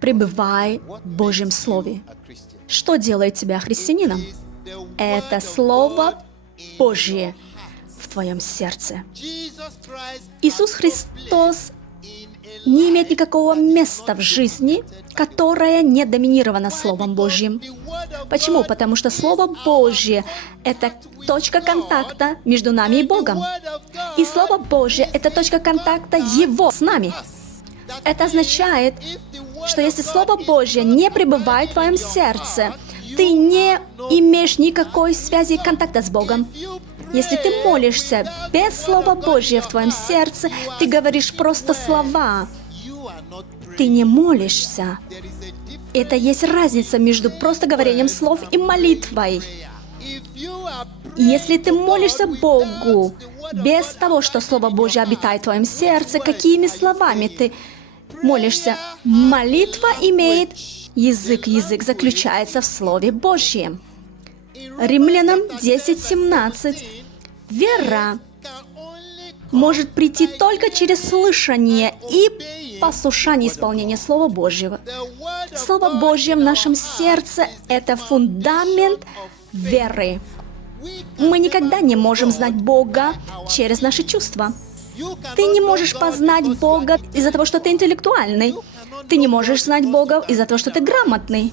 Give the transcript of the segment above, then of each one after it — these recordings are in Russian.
Пребывай в Божьем Слове. Что делает тебя христианином? Это Слово Божье в твоем сердце. Иисус Христос не имеет никакого места в жизни, которое не доминировано Словом Божьим. Почему? Потому что Слово Божье — это точка контакта между нами и Богом. И Слово Божье — это точка контакта Его с нами. Это означает, что если Слово Божье не пребывает в твоем сердце, ты не имеешь никакой связи и контакта с Богом. Если ты молишься без Слова Божьего в твоем сердце, ты говоришь просто слова. Ты не молишься. Это есть разница между просто говорением слов и молитвой. Если ты молишься Богу без того, что Слово Божье обитает в твоем сердце, какими словами ты молишься? Молитва имеет язык. Язык заключается в Слове Божьем. Римлянам 10:17. Вера может прийти только через слышание и послушание исполнения Слова Божьего. Слово Божье в нашем сердце — это фундамент веры. Мы никогда не можем знать Бога через наши чувства. Ты не можешь познать Бога из-за того, что ты интеллектуальный. Ты не можешь знать Бога из-за того, что ты грамотный.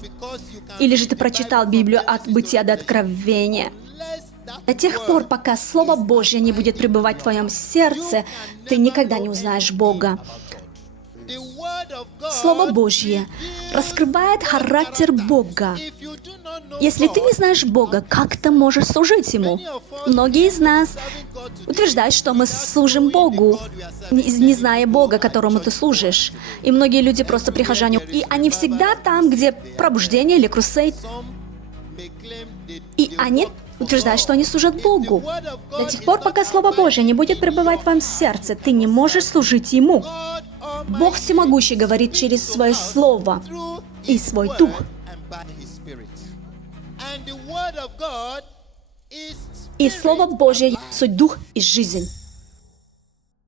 Или же ты прочитал Библию от Бытия до Откровения. До тех пор, пока Слово Божье не будет пребывать в твоем сердце, ты никогда не узнаешь Бога. Слово Божье раскрывает характер Бога. Если ты не знаешь Бога, как ты можешь служить Ему? Многие из нас утверждают, что мы служим Богу, не зная Бога, которому ты служишь. И многие люди просто прихожане, и они всегда там, где пробуждение или крусейд. И они утверждают, что они служат Богу. До тех пор, пока Слово Божье не будет пребывать в твоем сердце, ты не можешь служить Ему. Бог Всемогущий говорит через Свое Слово и Свой Дух. И Слово Божье — суть Дух и жизнь.